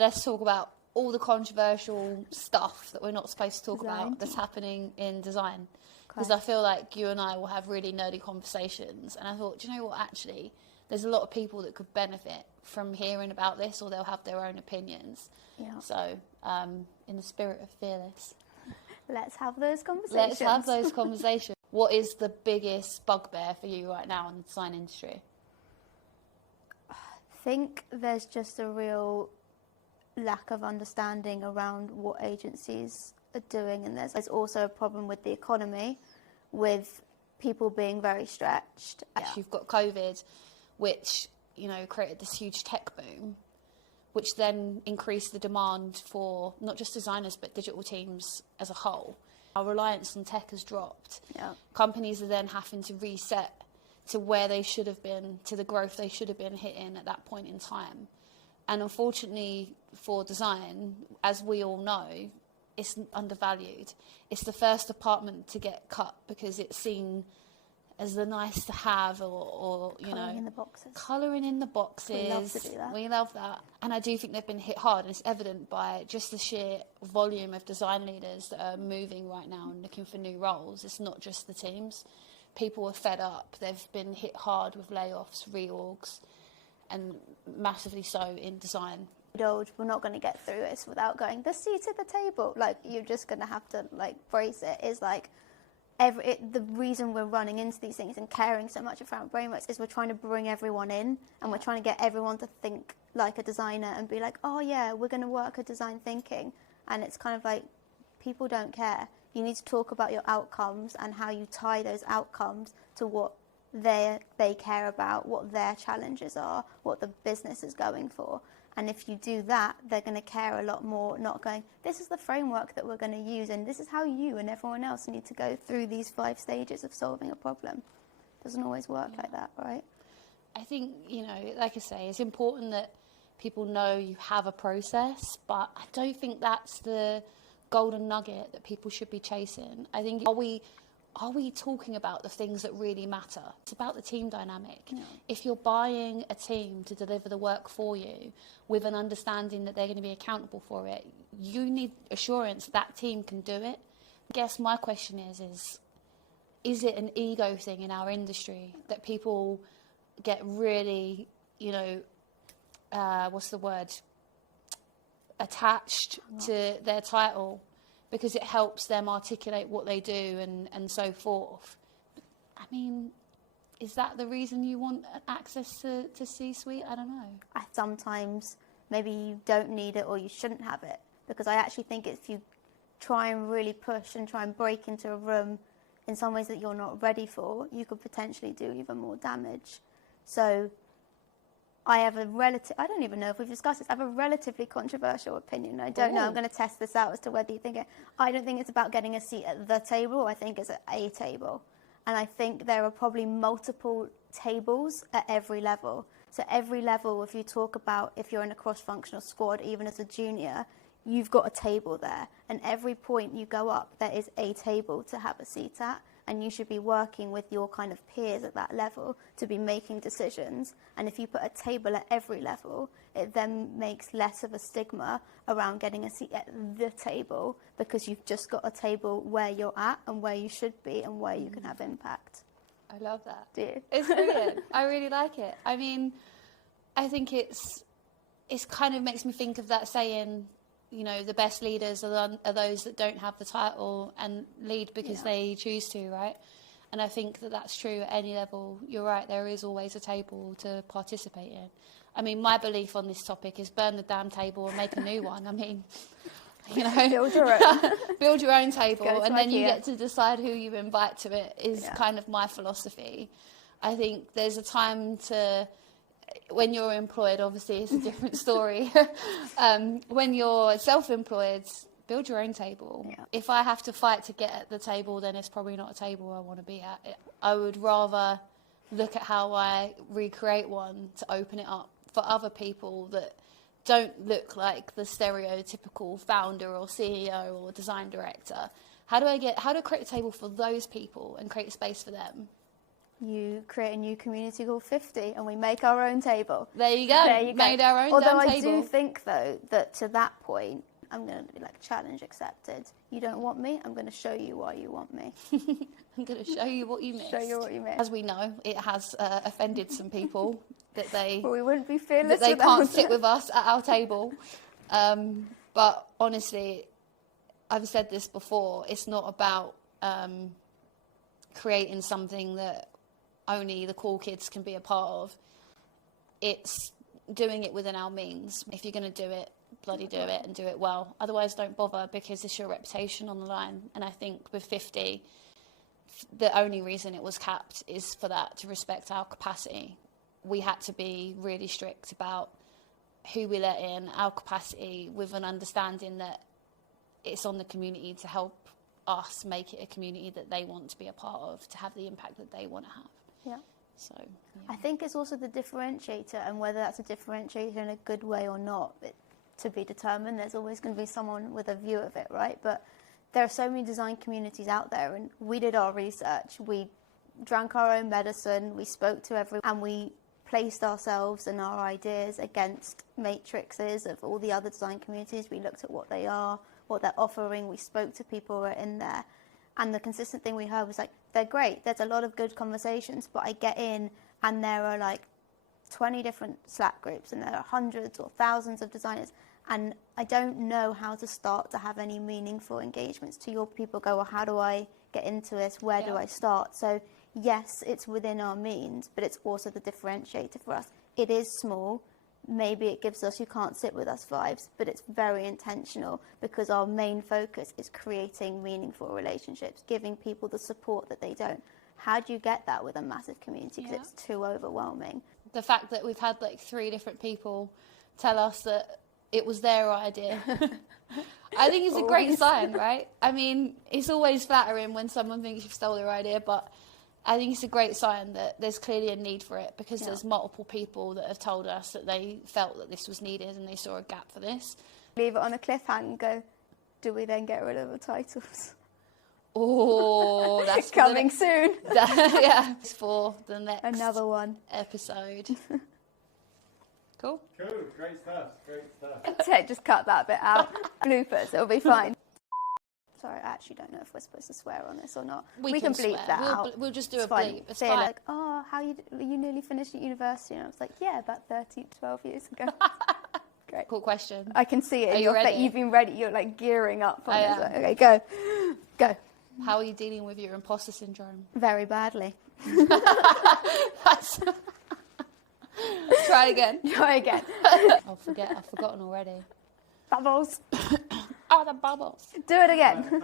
let's talk about all the controversial stuff that we're not supposed to talk about that's happening in design. Because I feel like you and I will have really nerdy conversations. And I thought, do you know what, actually, there's a lot of people that could benefit from hearing about this, or they'll have their own opinions. Yeah. So, in the spirit of fearless, let's have those conversations. Let's have those conversations. What is the biggest bugbear for you right now in the design industry? I think there's just a real lack of understanding around what agencies are doing, and there's also a problem with the economy, with people being very stretched. You've got COVID, which, you know, created this huge tech boom, which then increased the demand for not just designers but digital teams as a whole. Our reliance on tech has dropped. Yeah. Companies are then having to reset to where they should have been, to the growth they should have been hitting at that point in time. And unfortunately for design, as we all know, it's undervalued. It's the first department to get cut because it's seen as the nice to have, or you Colouring know, in the boxes. Colouring in the boxes. We love to do that. We love that. And I do think they've been hit hard, and it's evident by just the sheer volume of design leaders that are moving right now and looking for new roles. It's not just the teams. People are fed up. They've been hit hard with layoffs, reorgs, and massively so in design. We're not going to get through this without going, the seat at the table. Like, you're just going to have to, like, brace it. Is like, the reason we're running into these things and caring so much about Brainworks is we're trying to bring everyone in, and we're trying to get everyone to think like a designer and be like, oh yeah, we're going to work a design thinking. And it's kind of like, people don't care. You need to talk about your outcomes and how you tie those outcomes to what they care about, what their challenges are, what the business is going for. And if you do that, they're going to care a lot more, not going, this is the framework that we're going to use, and this is how you and everyone else need to go through these 5 stages of solving a problem. It doesn't always work like that, right? I think, you know, like I say, it's important that people know you have a process, but I don't think that's the golden nugget that people should be chasing. I think, are we talking about the things that really matter? It's about the team dynamic. Yeah. If you're buying a team to deliver the work for you with an understanding that they're going to be accountable for it, you need assurance that team can do it. I guess my question is it an ego thing in our industry that people get really, you know, attached to their title because it helps them articulate what they do and so forth? I mean, is that the reason you want access to C-suite? I don't know. Sometimes maybe you don't need it or you shouldn't have it, because I actually think if you try and really push and try and break into a room in some ways that you're not ready for, you could potentially do even more damage. So I don't even know if we've discussed this, I have a relatively controversial opinion. I don't know, I'm going to test this out as to whether you think it. I don't think it's about getting a seat at the table, I think it's at a table. And I think there are probably multiple tables at every level. So every level, if you talk about if you're in a cross-functional squad, even as a junior, you've got a table there. And every point you go up, there is a table to have a seat at. And you should be working with your kind of peers at that level to be making decisions. And if you put a table at every level, it then makes less of a stigma around getting a seat at the table, because you've just got a table where you're at and where you should be and where you can have impact. I love that. Do you? It's brilliant. I really like it. I mean, I think it's kind of makes me think of that saying, you know, the best leaders are those that don't have the title and lead because they choose to, right? And I think that that's true at any level. You're right, there is always a table to participate in. I mean, my belief on this topic is burn the damn table and make a new one. I mean, you know, build your own. Build your own table, and then you IKEA. get to decide who you invite to it, is kind of my philosophy. I think there's a time to... When you're employed, obviously, it's a different story. When you're self-employed, build your own table. Yeah. If I have to fight to get at the table, then it's probably not a table I want to be at. I would rather look at how I recreate one to open it up for other people that don't look like the stereotypical founder or CEO or design director. How do I create a table for those people and create a space for them? you create a new community called 50 and we make our own table. There you go. There you go. Made our own Although damn I table. do think, though, that to that point, I'm going to be like, challenge accepted. You don't want me, I'm going to show you why you want me. I'm going to show you what you missed. Show you what you missed. As we know, it has offended some people that they But we wouldn't be fearless that they without can't sit it. with us at our table. But honestly, I've said this before, it's not about creating something that only the cool kids can be a part of. It's doing it within our means. If you're going to do it, bloody do it and do it well. Otherwise, don't bother, because it's your reputation on the line. And I think with 50, the only reason it was capped is for that, to respect our capacity. We had to be really strict about who we let in, our capacity, with an understanding that it's on the community to help us make it a community that they want to be a part of, to have the impact that they want to have. Yeah. So, yeah. I think it's also the differentiator, and whether that's a differentiator in a good way or not, to be determined. There's always going to be someone with a view of it, right? But there are so many design communities out there, and we did our research. We drank our own medicine, we spoke to everyone, and we placed ourselves and our ideas against matrices of all the other design communities. We looked at what they are, what they're offering. We spoke to people who are in there. And the consistent thing we heard was like, they're great. There's a lot of good conversations, but I get in and there are like 20 different Slack groups and there are hundreds or thousands of designers. And I don't know how to start to have any meaningful engagements. To your people go, well, how do I get into this? Where do I start? So yes, it's within our means, but it's also the differentiator for us. It is small. Maybe it gives us, you can't sit with us vibes, but it's very intentional because our main focus is creating meaningful relationships, giving people the support that they don't. How do you get that with a massive community? Because it's too overwhelming. The fact that we've had like 3 different people tell us that it was their idea, I think it's a great sign, right? I mean, it's always flattering when someone thinks you've stole their idea, but I think it's a great sign that there's clearly a need for it, because there's multiple people that have told us that they felt that this was needed and they saw a gap for this. Leave it on a cliffhanger and go, do we then get rid of the titles? Oh, that's coming soon. Yeah, it's for the next Another one episode. Cool. Cool, great stuff, great stuff. Ted, just cut that bit out. Bloopers, it'll be fine. Sorry, I actually don't know if we're supposed to swear on this or not. We can bleep swear. that out. We'll just do It's a fine. bleep. It's Say fine. like, oh, you nearly finished at university? And I was like, yeah, about 12 years ago. Great. Cool question. I can see it in your face. You've been ready. You're like gearing up for this. Okay, go. Go. How are you dealing with your imposter syndrome? Very badly. Try again. Try again. I've forgotten already. Bubbles. Oh, the bubbles. Do it again.